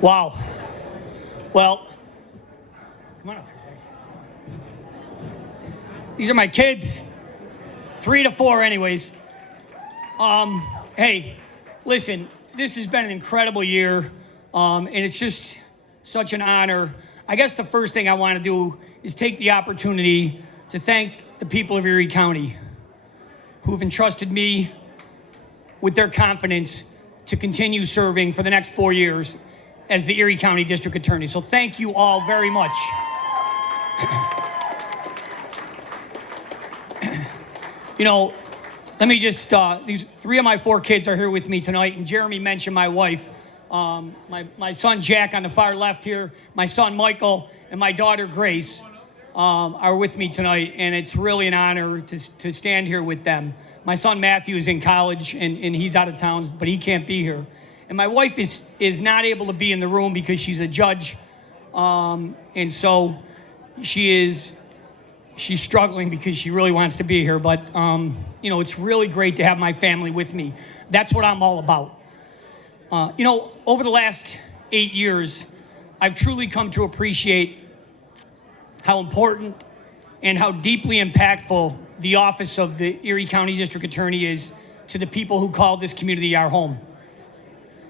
Wow. Well, come on up here, guys. These are my kids. 3 to 4 anyways. Hey, listen, this has been an incredible year, and it's just such an honor. I guess the first thing I want to do is take the opportunity to thank the people of Erie County who have entrusted me with their confidence to continue serving for the next 4 years as the Erie County District Attorney. So thank you all very much. You know, let me just, these 3 of my 4 kids are here with me tonight, and Jeremy mentioned my wife. My son Jack on the far left here, my son Michael, and my daughter Grace are with me tonight, and it's really an honor to stand here with them. My son Matthew is in college, and he's out of town, but he can't be here. And my wife is not able to be in the room because she's a judge, and so she's struggling because she really wants to be here. But, you know, it's really great to have my family with me. That's what I'm all about. You know, over the last 8 years, I've truly come to appreciate how important and how deeply impactful the office of the Erie County District Attorney is to the people who call this community our home.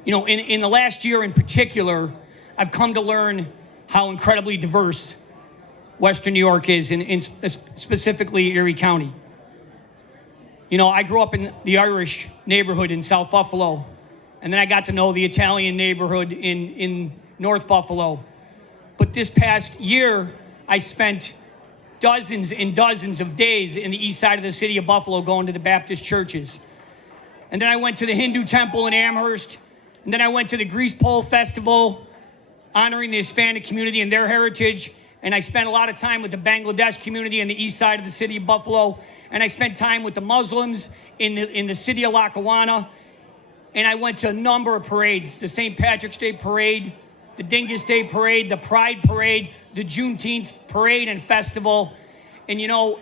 You know, in the last year in particular, I've come to learn how incredibly diverse Western New York is, and specifically Erie County. You know, I grew up in the Irish neighborhood in South Buffalo, and then I got to know the Italian neighborhood in North Buffalo. But this past year, I spent dozens and dozens of days in the east side of the city of Buffalo going to the Baptist churches. And then I went to the Hindu temple in Amherst, and then I went to the Grease Pole Festival, honoring the Hispanic community and their heritage. And I spent a lot of time with the Bangladesh community in the east side of the city of Buffalo. And I spent time with the Muslims in the city of Lackawanna. And I went to a number of parades, the St. Patrick's Day Parade, the Dingus Day Parade, the Pride Parade, the Juneteenth Parade and Festival. And you know,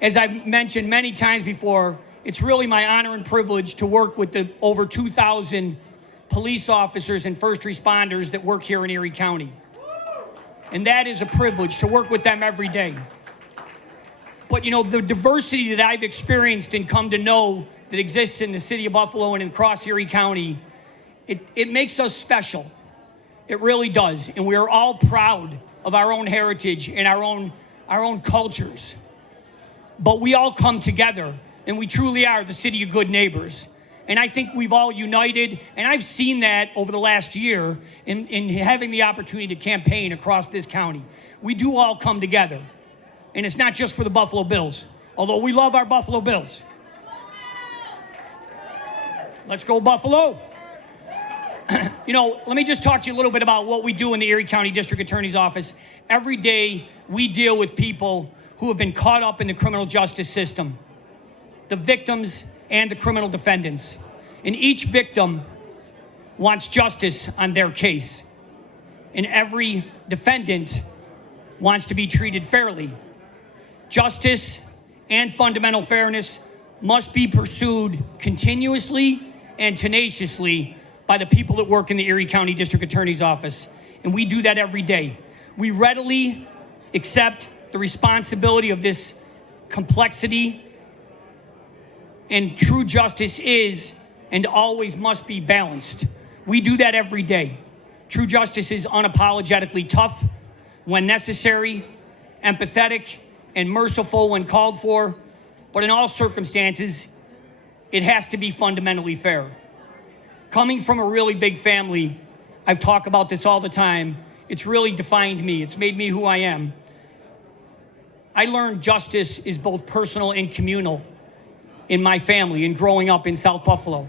as I've mentioned many times before, it's really my honor and privilege to work with the over 2,000 police officers and first responders that work here in Erie County. And that is a privilege to work with them every day. But you know, the diversity that I've experienced and come to know that exists in the city of Buffalo and across Erie County, it makes us special. It really does. And we are all proud of our own heritage and our own cultures. But we all come together, and we truly are the city of good neighbors. And I think we've all united, and I've seen that over the last year in having the opportunity to campaign across this county. We do all come together, and it's not just for the Buffalo Bills, although we love our Buffalo Bills. Let's go Buffalo. You know, let me just talk to you a little bit about what we do in the Erie County District Attorney's Office. Every day, we deal with people who have been caught up in the criminal justice system, the victims and the criminal defendants. And each victim wants justice on their case. And every defendant wants to be treated fairly. Justice and fundamental fairness must be pursued continuously and tenaciously by the people that work in the Erie County District Attorney's Office. And we do that every day. We readily accept the responsibility of this complexity, and true justice is and always must be balanced. We do that every day. True justice is unapologetically tough when necessary, empathetic, and merciful when called for, but in all circumstances, it has to be fundamentally fair. Coming from a really big family, I've talked about this all the time, it's really defined me. It's made me who I am. I learned justice is both personal and communal in my family and growing up in South Buffalo.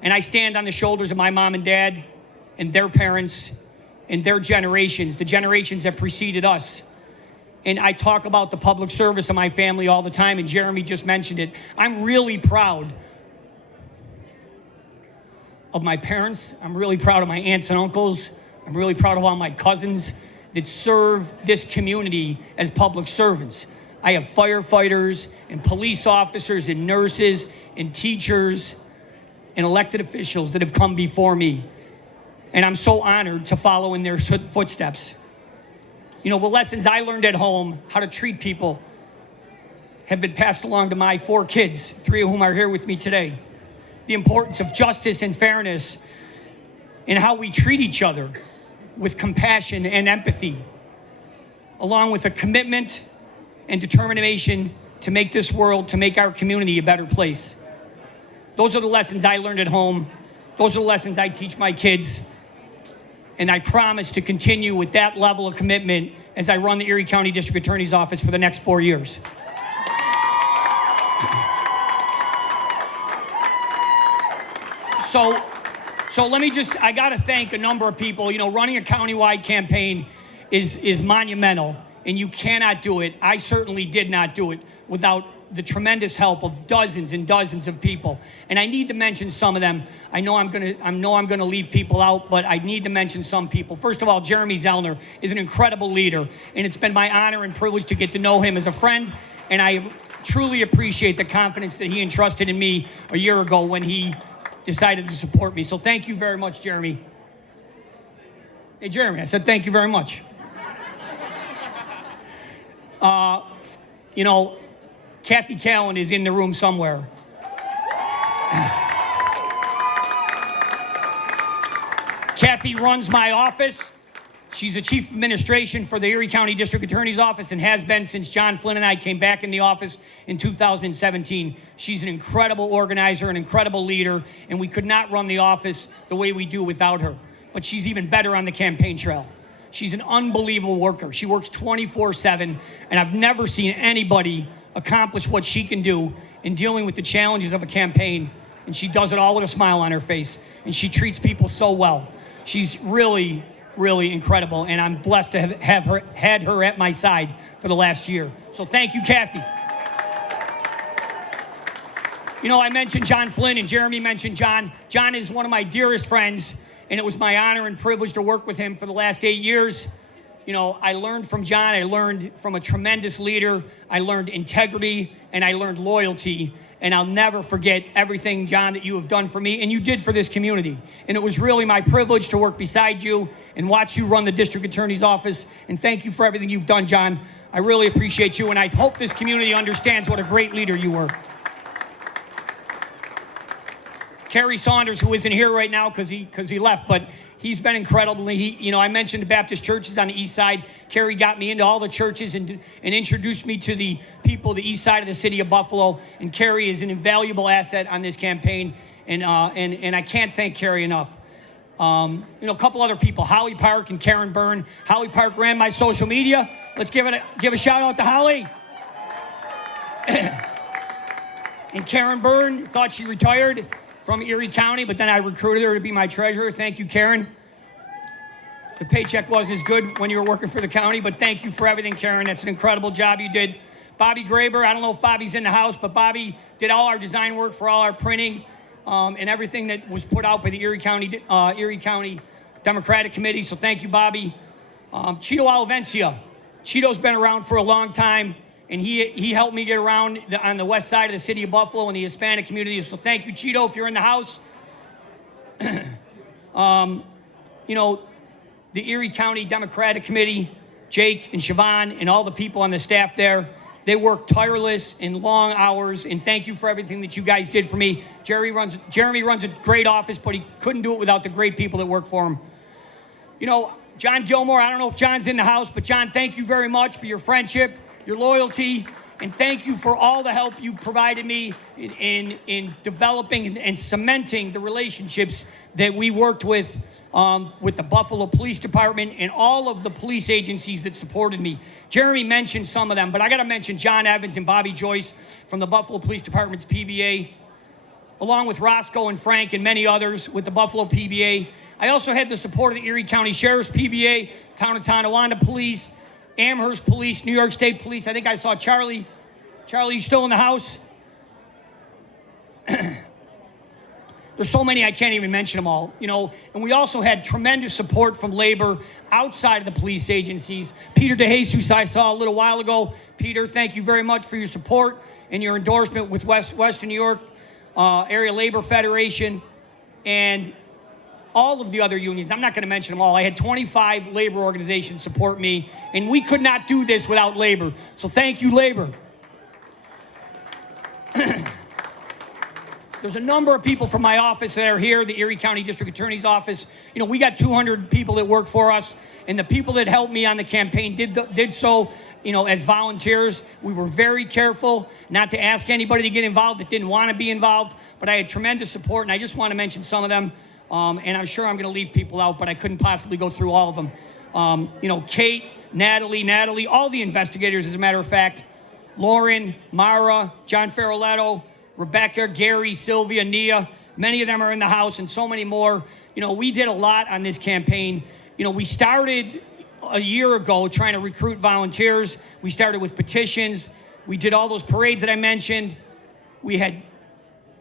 And I stand on the shoulders of my mom and dad and their parents and their generations, the generations that preceded us. And I talk about the public service of my family all the time, and Jeremy just mentioned it. I'm really proud of my parents. I'm really proud of my aunts and uncles. I'm really proud of all my cousins that serve this community as public servants. I have firefighters and police officers and nurses and teachers and elected officials that have come before me. And I'm so honored to follow in their footsteps. You know, the lessons I learned at home, how to treat people, have been passed along to my 4 kids, 3 of whom are here with me today. The importance of justice and fairness and how we treat each other with compassion and empathy, along with a commitment and determination to make this world, to make our community a better place. Those are the lessons I learned at home. Those are the lessons I teach my kids. And I promise to continue with that level of commitment as I run the Erie County District Attorney's Office for the next 4 years. So let me just, I gotta thank a number of people. You know, running a countywide campaign is monumental, and you cannot do it. I certainly did not do it without the tremendous help of dozens and dozens of people. And I need to mention some of them. I know I'm gonna leave people out, but I need to mention some people. First of all, Jeremy Zellner is an incredible leader, and it's been my honor and privilege to get to know him as a friend, and I truly appreciate the confidence that he entrusted in me a year ago when he decided to support me. So thank you very much, Jeremy. Hey, Jeremy, I said thank you very much. You know, Kathy Callan is in the room somewhere. Kathy runs my office. She's the chief of administration for the Erie County District Attorney's Office and has been since John Flynn and I came back in the office in 2017. She's an incredible organizer, an incredible leader, and we could not run the office the way we do without her. But she's even better on the campaign trail. She's an unbelievable worker. She works 24/7, and I've never seen anybody accomplish what she can do in dealing with the challenges of a campaign, and she does it all with a smile on her face, and she treats people so well. She's really incredible, and I'm blessed to have had her at my side for the last year. So thank you, Kathy. You know, I mentioned John Flynn, and Jeremy mentioned John. John is one of my dearest friends, and it was my honor and privilege to work with him for the last 8 years. You know, I learned from John. I learned from a tremendous leader. I learned integrity, and I learned loyalty. And I'll never forget everything, John, that you have done for me and you did for this community. And it was really my privilege to work beside you and watch you run the district attorney's office. And thank you for everything you've done, John. I really appreciate you, and I hope this community understands what a great leader you were. Kerry Saunders, who isn't here right now because he left, but he's been incredible. You know, I mentioned the Baptist churches on the east side. Kerry got me into all the churches and introduced me to the people, the east side of the city of Buffalo. And Kerry is an invaluable asset on this campaign, and I can't thank Kerry enough. You know, a couple other people, Holly Park and Karen Byrne. Holly Park ran my social media. Let's give a shout out to Holly. And Karen Byrne thought she retired from Erie County, but then I recruited her to be my treasurer. Thank you, Karen. The paycheck wasn't as good when you were working for the county, but thank you for everything, Karen. That's an incredible job you did. Bobby Graber, I don't know if Bobby's in the house, but Bobby did all our design work for all our printing and everything that was put out by the Erie County Democratic Committee. So thank you, Bobby. Cheeto Olivencia. Cheeto's been around for a long time, and he helped me get around on the west side of the city of Buffalo and the Hispanic community. So thank you, Cheeto, if you're in the house. You know, the Erie County Democratic Committee, Jake and Siobhan and all the people on the staff there, they work tireless and long hours, and thank you for everything that you guys did for me. Jeremy runs a great office, but he couldn't do it without the great people that work for him. You know, John Gilmore, I don't know if John's in the house, but John, thank you very much for your friendship, your loyalty, and thank you for all the help you provided me in developing and cementing the relationships that we worked with the Buffalo Police Department and all of the police agencies that supported me. Jeremy mentioned some of them, but I got to mention John Evans and Bobby Joyce from the Buffalo Police Department's PBA, along with Roscoe and Frank and many others with the Buffalo PBA. I also had the support of the Erie County Sheriff's PBA, Town of Tonawanda Police, Amherst Police, New York State Police. I think I saw Charlie. Charlie, you still in the house? There's so many I can't even mention them all, you know. And we also had tremendous support from labor outside of the police agencies. Peter DeJesus, I saw a little while ago. Peter, thank you very much for your support and your endorsement with Western New York Area Labor Federation and all of the other unions. I'm not going to mention them all. I had 25 labor organizations support me, and we could not do this without labor. So thank you, labor. There's a number of people from my office that are here, the Erie County District Attorney's Office. You know, we got 200 people that work for us, and the people that helped me on the campaign did so, you know, as volunteers. We were very careful not to ask anybody to get involved that didn't want to be involved, but I had tremendous support, and I just want to mention some of them. And I'm sure I'm going to leave people out, but I couldn't possibly go through all of them. You know, Kate, Natalie, all the investigators, as a matter of fact, Lauren, Mara, John Ferroletto, Rebecca, Gary, Sylvia, Nia, many of them are in the house, and so many more. You know, we did a lot on this campaign. You know, we started a year ago trying to recruit volunteers. We started with petitions. We did all those parades that I mentioned. We had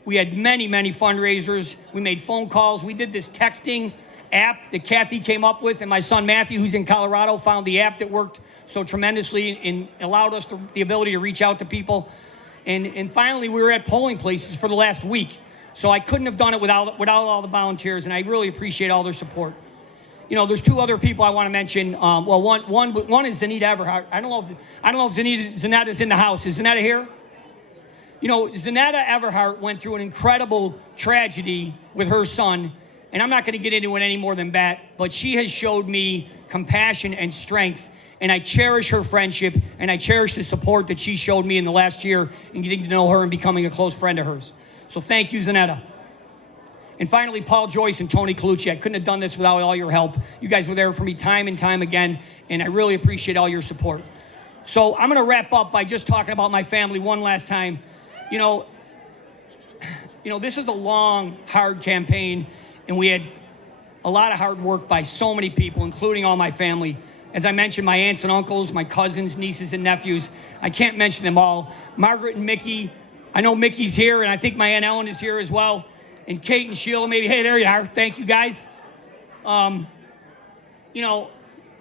many fundraisers. We made phone calls. We did this texting app that Kathy came up with, and my son Matthew, who's in Colorado, found the app that worked so tremendously and allowed us the ability to reach out to people. And finally, we were at polling places for the last week. So I couldn't have done it without all the volunteers, and I really appreciate all their support. You know, there's two other people I want to mention. Well, one is Zanetta Everhart. I don't know if Zanetta's in the house. Is Zanetta here? You know, Zanetta Everhart went through an incredible tragedy with her son, and I'm not going to get into it any more than that, but she has showed me compassion and strength, and I cherish her friendship, and I cherish the support that she showed me in the last year in getting to know her and becoming a close friend of hers. So thank you, Zanetta. And finally, Paul Joyce and Tony Colucci. I couldn't have done this without all your help. You guys were there for me time and time again, and I really appreciate all your support. So I'm going to wrap up by just talking about my family one last time. You know, this is a long, hard campaign, and we had a lot of hard work by so many people, including all my family. As I mentioned, my aunts and uncles, my cousins, nieces, and nephews. I can't mention them all. Margaret and Mickey. I know Mickey's here, and I think my Aunt Ellen is here as well. And Kate and Sheila, maybe. Hey, there you are. Thank you, guys. You know,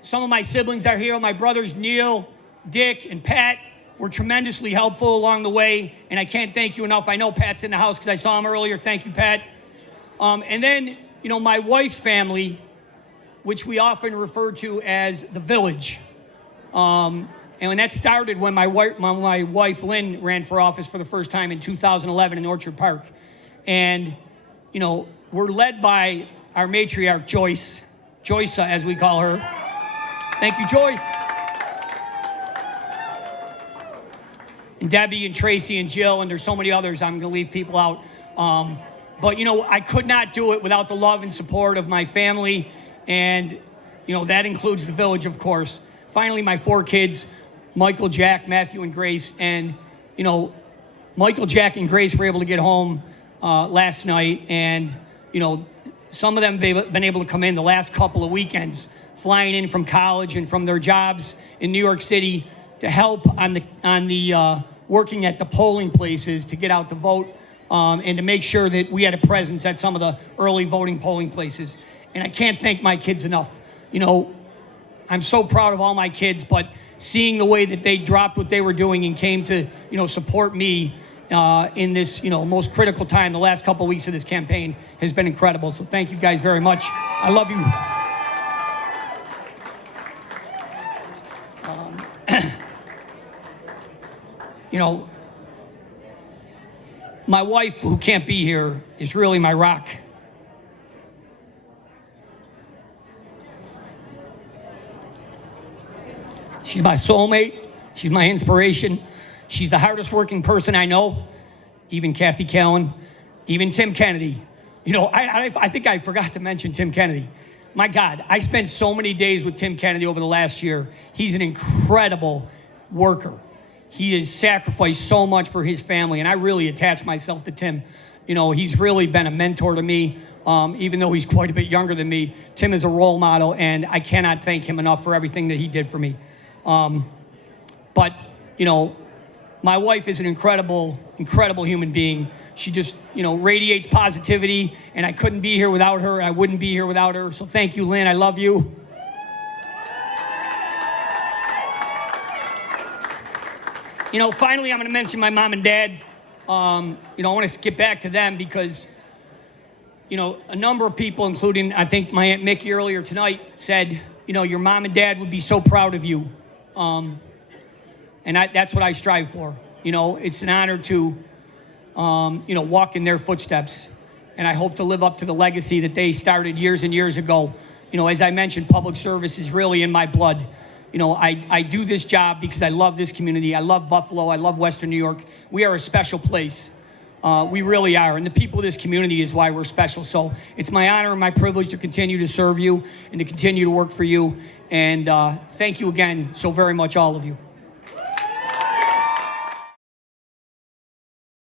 some of my siblings are here. My brothers, Neil, Dick, and Pat were tremendously helpful along the way, and I can't thank you enough. I know Pat's in the house because I saw him earlier. Thank you, Pat. And then, you know, my wife's family, which we often refer to as the village. And when that started when my wife, Lynn, ran for office for the first time in 2011 in Orchard Park. And, you know, we're led by our matriarch, Joyce, as we call her. Thank you, Joyce. And Debbie and Tracy and Jill, and there's so many others. I'm going to leave people out. But, you know, I could not do it without the love and support of my family. And, you know, that includes the village, of course. Finally, my 4 kids, Michael, Jack, Matthew, and Grace. And, you know, Michael, Jack, and Grace were able to get home last night. And, you know, some of them have been able to come in the last couple of weekends, flying in from college and from their jobs in New York City to help on the working at the polling places to get out the vote and to make sure that we had a presence at some of the early voting polling places. And I can't thank my kids enough. You know, I'm so proud of all my kids, but seeing the way that they dropped what they were doing and came to, you know, support me in this, you know, most critical time, the last couple of weeks of this campaign has been incredible. So thank you guys very much. I love you. You know, my wife, who can't be here, is really my rock. She's my soulmate. She's my inspiration. She's the hardest working person I know, even Kathy Callan, even Tim Kennedy. You know, I think I forgot to mention Tim Kennedy. My God, I spent so many days with Tim Kennedy over the last year. He's an incredible worker. He has sacrificed so much for his family, and I really attach myself to Tim. You know, he's really been a mentor to me, even though he's quite a bit younger than me. Tim is a role model, and I cannot thank him enough for everything that he did for me. But, you know, my wife is an incredible, incredible human being. She just, radiates positivity, and I couldn't be here without her. I wouldn't be here without her. So thank you, Lynn. I love you. Finally, I'm going to mention my mom and dad. I want to get back to them because, a number of people, including, I think, my Aunt Mickey earlier tonight, said, your mom and dad would be so proud of you. And that's what I strive for. It's an honor to, walk in their footsteps. And I hope to live up to the legacy that they started years and years ago. As I mentioned, public service is really in my blood. I do this job because I love this community. I love Buffalo. I love Western New York. We are a special place. We really are. And the people of this community is why we're special. So it's my honor and my privilege to continue to serve you and to continue to work for you. And thank you again so very much, all of you.